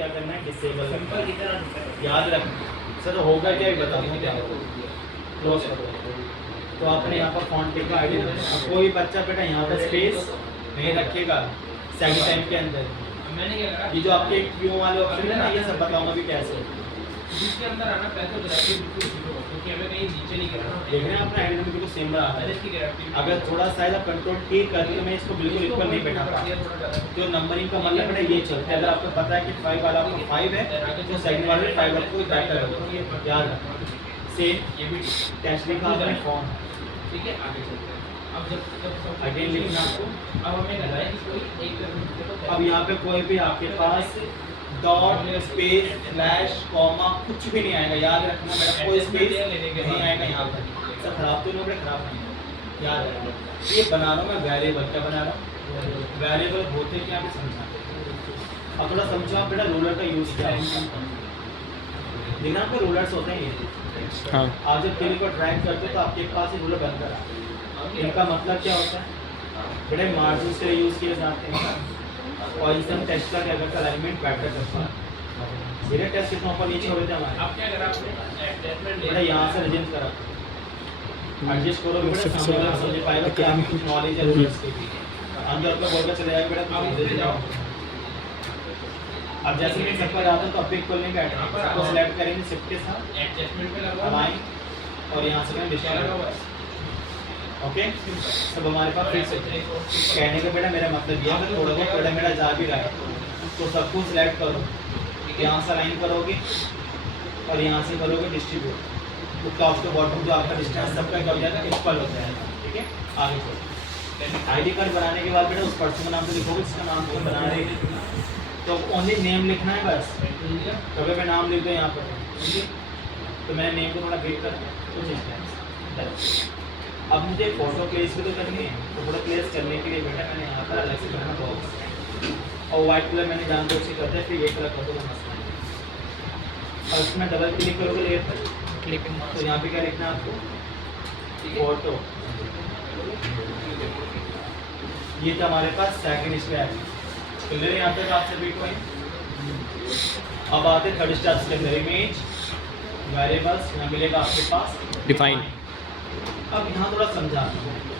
क्या करना है, डिसेबल याद रखना। सर होगा क्या बताऊँ क्या क्लोज कर दो। तो आपने यहाँ पर फॉन्ट लिखा आईडी। कोई बच्चा बेटा यहाँ पर स्पेस नहीं रखेगा सेकंड टाइम के अंदर। ये जो आपके क्यों वाले ऑप्शन है ना, ये सब बताऊंगा भी कैसे इसके अंदर आना पहले ग्राफिक बिल्कुल जीरो क्योंकि हमें कहीं नीचे नहीं गिराना। देख रहे हैं अपना आईडी नंबर बिल्कुल सेम रहा है। अगर थोड़ा सा कंट्रोल टी करके तो मैं इसको बिल्कुल इक्वल नहीं बैठा पाता। जो नंबरिंग का मतलब है ये चलता है। अगर आपको पता है कि 5 वाला आपका 5 है तो सेकंड वाले 5 आपको बेटर होगा, याद रखना। सेम ये भी टेस्ट लिखा आपने फॉर्म, ठीक है। आगे चलते हैं। अब जब अगेन लिखना आपको। अब हमें लगा है कि कोई एक अब यहाँ पे कोई भी आपके पास डॉट स्पेस स्लैश कॉमा कुछ भी नहीं आएगा, याद रखना मेरा। कोई स्पेस नहीं आएगा यहाँ पर। सब खराब तो नहीं बड़े खराब नहीं है, याद रखना। ये बना रहा हूँ मैं वेरिएबल। क्या बना रहा हूँ? वेरिएबल होते क्या भी समझा। अब थोड़ा समझो आप बेटा रूलर का यूज़ क्या है। देखना आपके रूलर्स होते हैं ये। हाँ। आप जब तेल को ड्रैग करते हो तो आपके पास ये रूलर बनकर आता है। इनका मतलब क्या होता है बेटा, मार्जिन से यूज़ किए जाते हैं। और इनसे हम टेस्ट का क्या करता है, अलाइनमेंट बेटर करता है। मेरे टेस्ट कितना ऊपर नीचे हो रहे थे हमारे। अब क्या करा आपने बेटा यहाँ से रिजेक्ट करा एडजस्ट करो बेटा, सामने वाला समझ पाएगा कि आपकी कुछ नॉलेज है रूलर्स की भी। अंदर आपका बोलकर चले जाएगा बेटा, आप इधर जाओ। अब जैसे मैं सब पर आता हूँ तो अब इक्वल नहीं बैठ रहा, आपको सेलेक्ट करेंगे शिफ्ट के साथ एडजस्टमेंट पे लगा अलाइन और यहाँ से करेंगे डिस्टेंस लगा हुआ है। ओके, सब हमारे पास फिक्स है। कहने का बेटा मेरा मतलब ये है कि थोड़ा बहुत बेटा मेरा जा भी रहा है तो सबको सिलेक्ट करो, यहाँ से अलाइन करोगे और यहाँ से करोगे डिस्ट्रीब्यूट। तो टॉप टू बॉटम जो आपका डिस्टेंस सबका क्या हो जाएगा, इक्वल हो जाएगा। ठीक है, आगे चलो। आईडी कार्ड बनाने के बाद बेटा उस पर्सन का नाम तो लिखोगे जिसका नाम तो बना रहे हैं, तो ओनली नेम लिखना है बस। कभी मैं नाम लिख दूँ यहाँ पर, ठीक है। तो मैंने नेम को थोड़ा ब्रेक कर कुछ इस टाइम से। अब मुझे फोटो प्लेस भी तो करनी है, तो फोटो प्लेस करने के लिए बेटा मैंने यहाँ पर अलग से करना बॉक्स और वाइट कलर मैंने जान बुझ से करते हैं, फिर ये कलर कर दूँगा मस्त। और उसमें डबल क्लिक करोगे लेयर पर क्लिकिंग, तो यहाँ पे क्या लिखना है आपको, फोटो। ये था हमारे पास सेकंड स्टेप। क्लियर यहाँ तक आपसे बिटकॉइन। अब आते थर्ड स्टेप के अंदर, इमेज वेरिएबल्स यहाँ मिलेगा आपके पास डिफाइन। अब यहाँ थोड़ा समझा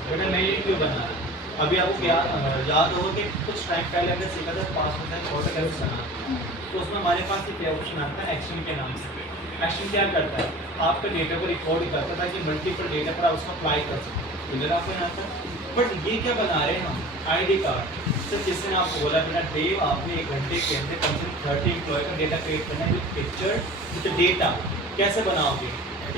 बेटा मैं ये क्यों बना रहा हूँ। अभी आपको याद होगा कि कुछ टाइम पहले हमने सीखा था 5% फोटो कैसे बना, तो उसमें हमारे पास एक ऑप्शन आता है एक्शन के नाम से। एक्शन क्या करता है, आपके डेटा को रिकॉर्ड करता था कि मल्टीपल डेटा पर आप उसको अप्लाई कर सकते हैं। आपको यहाँ था बट ये क्या बना रहे हैं हम, आईडी कार्ड। सर किसी ने आपको बोला बेटा देव आपने 1 घंटे के अंदर कम से कम 30 एम्प्लॉय का डेटा क्रिएट करना है विद पिक्चर विद डेटा। कैसे बनाओगे,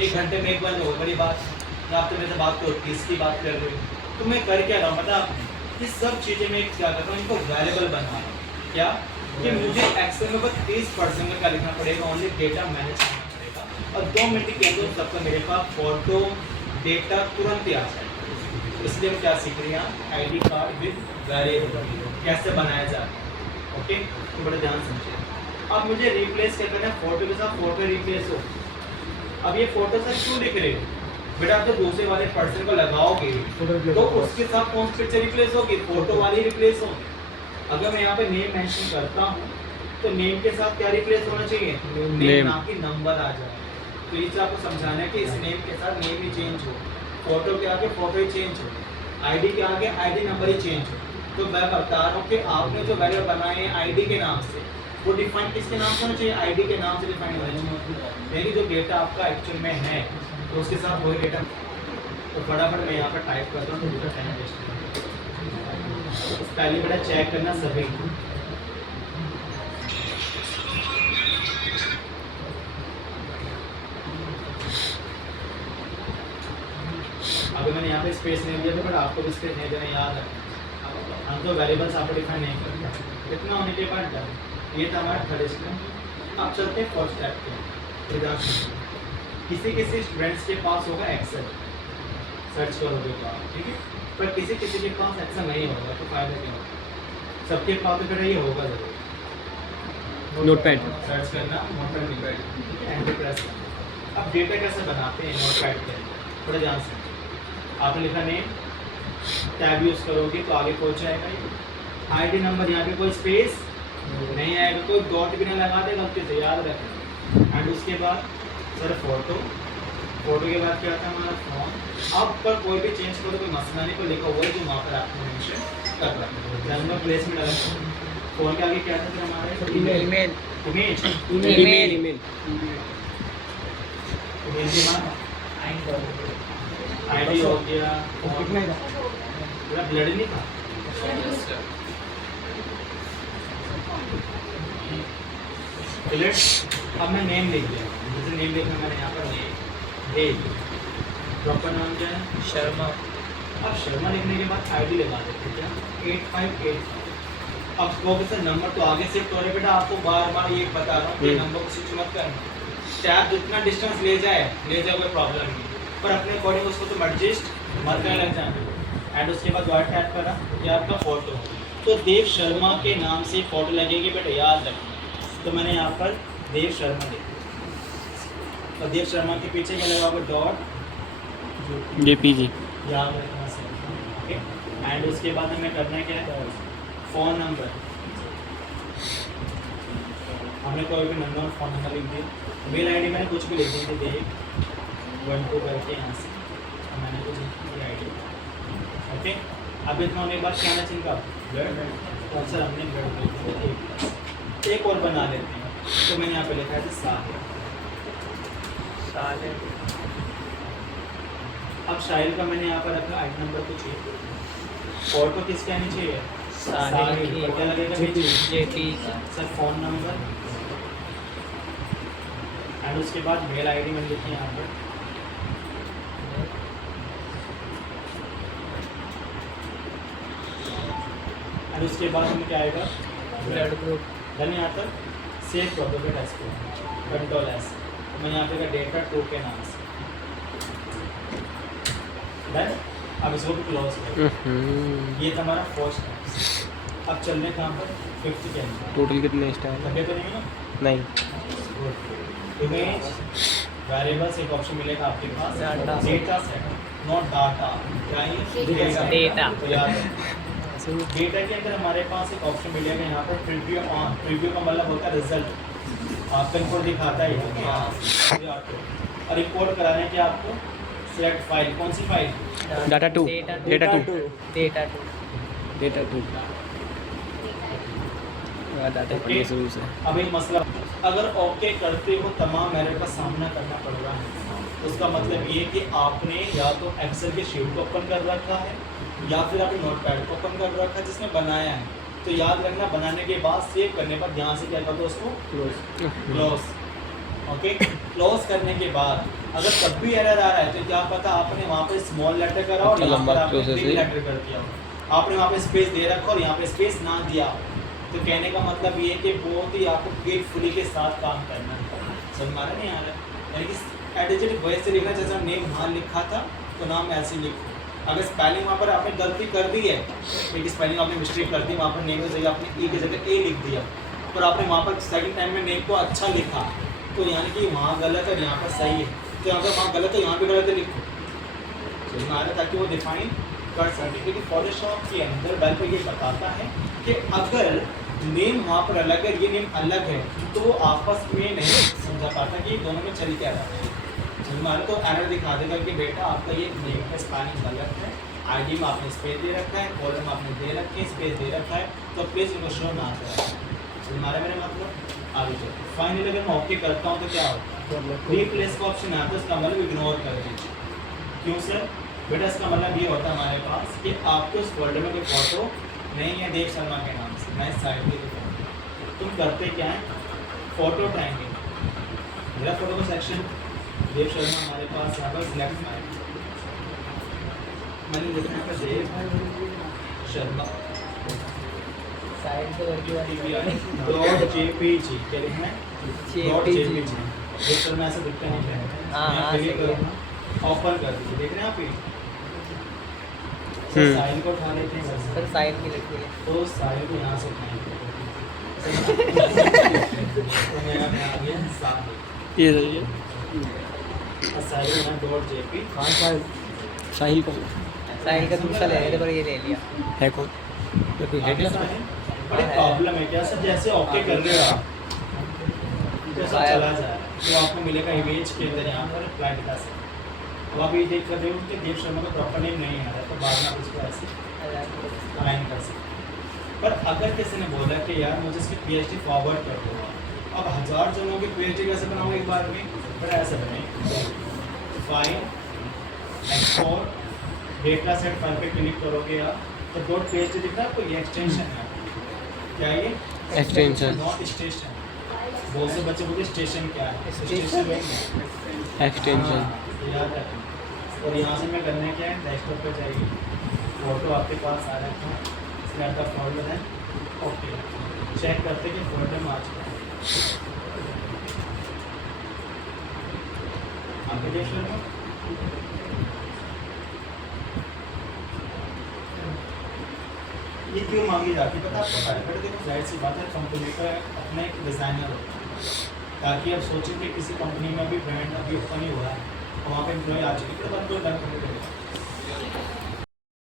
1 घंटे में एक बार हो बड़ी बात। आप तो मेरे से बात करो 30 की बात कर रहे हो, तो मैं कर क्या रहा हूँ पता आपने, ये सब चीज़ें मैं क्या कर रहा हूँ, इनको वेरिएबल बना रहा हूँ। क्या कि मुझे एक्सेल में बस 30% में क्या लिखना पड़ेगा, ओनली डेटा मैनेज करना पड़ेगा और 2 मिनट के अंदर सबका मेरे पास फोटो डेटा तुरंत ही आ जाए। इसलिए हम क्या सीख रहे हैं, आईडी कार्ड विद वेरिएबल कैसे बनाया जाए। ओके, तो बड़े ध्यान समझिए। अब मुझे रिप्लेस क्या करना है, फोटो के साथ फोटो रिप्लेस हो। अब ये फोटो से क्यों दिख रहे हो बेटा, आप जब दूसरे वाले पर्सन को लगाओगे तो उसके साथ कौन सी पिक्चर रिप्लेस होगी, फोटो वाली रिप्लेस होगी। अगर मैं यहाँ पे नेम मेंशन करता हूँ तो नेम के साथ क्या रिप्लेस होना चाहिए, नेम ना कि नंबर आ जाए। तो ये आपको समझाना है कि इस नेम के साथ नेम ही चेंज हो, फोटो के आगे फोटो ही चेंज हो, आईडी के आगे आईडी नंबर ही चेंज हो। तो मैं बता रहा हूँ कि आपने जो वैल्यू बनाए हैं आईडी के नाम से, वो डिफाइन किसके नाम से होना चाहिए, आईडी के नाम से डिफाइन होना चाहिए। यानी जो डेटा आपका एक्चुअल में है तो उसके साथ वही डेटा। तो फटाफट मैं यहाँ पर टाइप करता हूँ तो दूसरा टाइम वेस्ट। पहले बेटा चेक करना सभी। अभी मैंने यहाँ पे स्पेस नहीं दिया था बट आपको भी स्पेस नहीं देना, याद रखना। हम तो वेरिएबल्स आपको डिफाइन नहीं करते। इतना होने के बाद ये था हमारा थर्ड स्टेप। अब चलते हैं फोर्थ स्टेप पे। किसी स्टूडेंट्स के पास होगा एक्सेल, सर्च करोगे तो आप, ठीक है, पर किसी के पास एक्सेल नहीं होगा तो फायदा क्या होगा, सबके पास तो फिर ये होगा जरूर। नोटपैड सर्च करना, नोटपैड एंटर प्रेस। अब डेटा कैसे बनाते हैं नोटपैड के अंदर, थोड़ा ध्यान से। आपने लिखा नेम, टैब यूज़ करोगे तो आगे पहुँच जाएगा। आईडी नंबर यहाँ पे कोई स्पेस नहीं आएगा, कोई डॉट भी ना लगा दे गलती से, याद रखें। एंड उसके बाद सर फोटो के बाद क्या आता है हमारा फॉर्म। अब पर कोई भी चेंज करो कोई मसला नहीं, कोई लिखा हुआ है जो वहाँ पर आपको मेंशन कर रहा है, जन्म प्लेस में डाला। फोन के आगे क्या था फिर हमारे ईमेल इमेज ईमेल के बाद आईडी हो गया, पूरा ब्लड नहीं था। क्लियर। अब मैं नेम लिख दिया, जैसे नेम लिखा मैंने यहाँ पर नेम प्रॉपर नाम क्या है शर्मा। अब शर्मा लिखने के बाद आईडी लगा देते हैं क्या 8585। अब कहोगे सर नंबर तो आगे सेव तो है बेटा, आपको बार बार ये बता रहा हूँ कि नंबर को स्विच मत करना। टैब जितना डिस्टेंस ले जाए कोई प्रॉब्लम नहीं, पर अपने अकॉर्डिंग उसको तो एडजस्ट मत करने लग जाना। एंड उसके बाद वाइट टैप करा ये आपका फोटो, तो देव शर्मा के नाम से फोटो लगेगी बेटा, याद रखना। तो मैंने यहाँ पर देव शर्मा लिखा, और देव शर्मा के पीछे क्या लगा होगा डॉट JPG। याद रखना सर, ओके। एंड उसके बाद हमें करना है क्या, फ़ोन नंबर। हमने कोई भी नंबर फ़ोन नंबर लिख दिया। मेल आईडी मैंने कुछ भी लिख दी थी, देख 12 करके यहाँ से मैंने कुछ मेल आईडी, ओके। अब इतना होने के बाद क्या आना चाहिए का ब्लड, तो सर हमने ब्लड लिख एक और बना लेते हैं। तो मैंने यहाँ पे लिखा है साहिल। अब साहिल का मैंने यहाँ पर रखा आईडी नंबर कुछ चाहिए, फोटो किसके आनी चाहिए साहिल, क्या लगेगा JPG। Sir phone number. And उसके बाद मेल आईडी मैंने लिखी है यहाँ पर, एंड उसके बाद हमें क्या आएगा ब्लड ग्रुप। धन यहाँ तक सेव कर दो बेटा इसको, कंट्रोल एस। मैं यहाँ पे डेटा 2 के नाम से डन। अब इसको भी क्लोज कर, ये तुम्हारा फर्स्ट टाइम। अब चलने कहाँ पर 50 के अंदर टोटल कितने स्टार? लगे तो नहीं ना, नहीं। इमेज वेरिएबल्स एक ऑप्शन मिलेगा आपके पास, Data. Data set not data, क्या ये Data. तो याद डेटा के अंदर हमारे पास एक ऑप्शन मिलेगा यहाँ पर प्रीव्यू ऑन। प्रीव्यू का मतलब होता है रिजल्ट, आपका इनपुट दिखाता है और रिपोर्ट कराने के आपको सिलेक्ट फाइल, कौन सी फाइल, डाटा 2 Data 2 डाटा पढ़ने शुरू से। अब एक मसला, अगर ओके करते हो तमाम एरर का सामना करना पड़ रहा है, उसका मतलब ये कि आपने या तो एक्सेल के शीट को ओपन कर रखा है या फिर आपने नोटपैड को ओपन कर रखा है जिसमें बनाया है। तो याद रखना बनाने के बाद सेव करने पर ध्यान से क्या कर दो उसको क्लोज, ओके। क्लोज करने के बाद अगर तब भी एरर आ रहा है तो क्या पता आपने वहाँ पे स्मॉल लेटर करा और यहाँ पर आपने बिग लेटर कर दिया, आपने वहाँ पे स्पेस दे रखा और यहाँ पे स्पेस ना दिया। तो कहने का मतलब ये है कि बहुत ही आपको केयरफुली के साथ काम करना है, समझ में आ रहा नहीं आ रहा, यानी कि एडिजेटिव वैसे लिखना, जैसा नेम वहाँ लिखा था तो नाम ऐसे लिखो। अगर स्पेलिंग वहाँ पर आपने गलती कर दी है, एक स्पेलिंग आपने मिस्टेक कर दी, वहाँ पर नेम की जगह आपने ई की जगह ए लिख दिया, और आपने वहाँ पर सेकंड टाइम में नेम को अच्छा लिखा, तो यानी कि वहाँ गलत है यहाँ पर सही है। तो अगर वहाँ गलत है यहाँ पे गलत है लिखो, समझ में आ रहा है, ताकि वो डिफाइन कर सके। क्योंकि फोटोशॉप के अंदर वेल पर ये बताता है कि अगर नेम वहाँ पर अलग है, ये नेम अलग है, तो वो आपस में नहीं समझा पाता कि दोनों में चली क्या रहा है, समझ में आ रहा। तो एरर दिखा देगा कि बेटा आपका ये नेम का स्पेलिंग गलत है, आईडी में आपने स्पेस दे रखा है, कॉलम आपने दे रखे है, स्पेस दे रखा है, तो प्लीज़ उनको शो ना करें, समझ में आ रहा है मेरे मतलब। आगे चलो फाइनली अगर मैं ओके करता हूँ तो क्या होगा, रिप्लेस का ऑप्शन आता है, उसका मतलब इग्नोर कर दीजिए। क्यों सर, बेटा इसका मतलब ये होता है हमारे पास कि आपके उस फोल्डर में कोई फोटो नहीं है देव शर्मा के नाम से, मैं साइड पे दिखाऊँ। तुम करते क्या है, फोटो उठाएंगे, मेरा फोटो का सेक्शन देव शर्मा हमारे पास यहाँ पर सिलेक्ट है, मैंने लिखा है देव शर्मा .jpg, क्या लिखना है .jpg। देव शर्मा ऐसा दिखता नहीं है, मैं क्लिक करूँगा, ओपन कर दीजिए, देख रहे हैं आप ये साहिल को उठा लेते हैं सर साइड की लड़की है तो साहिल को यहाँ से उठाएंगे तो मेरा में आ गया साहिल, ये सही है। और साहिल यहाँ .jp। साहिल को साहिल का दूसरा ले रहे थे पर ये ले लिया। है कौन? तो कोई है आगे क्या? साहिल बड़ी प्रॉब्लम है क्या सर, जैसे ओके कर रहे हो आप, जैसा चला जाए तो आपको मिलेगा इमेज के अंदर यहाँ पर अप्लाई डेटा से। अब आप ये देख कर रहे हो कि देव शर्मा का प्रॉपर नेम नहीं आ रहा है, तो बाद में आप इसको ऐसे अलाइन कर सकते हैं। पर अगर किसी ने बोला कि यार मुझे इसकी PhD फॉरवर्ड कर दो, अब 1000 जनों की PhD कैसे बनाओगे एक बार में, बड़ा ऐसा बने file export data set file पे क्लिक करोगे आप, तो डॉट PhD दिख रहा है आपको, ये एक्सटेंशन है। क्या ये Extension. Not station. बहुत से बच्चे बोलते स्टेशन क्या है, स्टेशन एक्सटेंशन याद रखें। और यहाँ से मैं करने क्या है, डेस्कटॉप पे जाइए, फोटो आपके पास आ रहा है, इसमें आपका फोल्डर है, ओके चेक करते कि फोल्डर में आ चुका है। आगे देख लो, ये क्यों मांगी जाती है पता है आपको? बट देखो जाहिर सी बात है, कंपनी का अपना एक डिज़ाइनर होता है, ताकि अब सोचें कि किसी कंपनी में अभी ब्रांड अभी ओपन ही हुआ है, वहाँ पे एम्प्लॉय आ चुके हैं, तो बंद को डन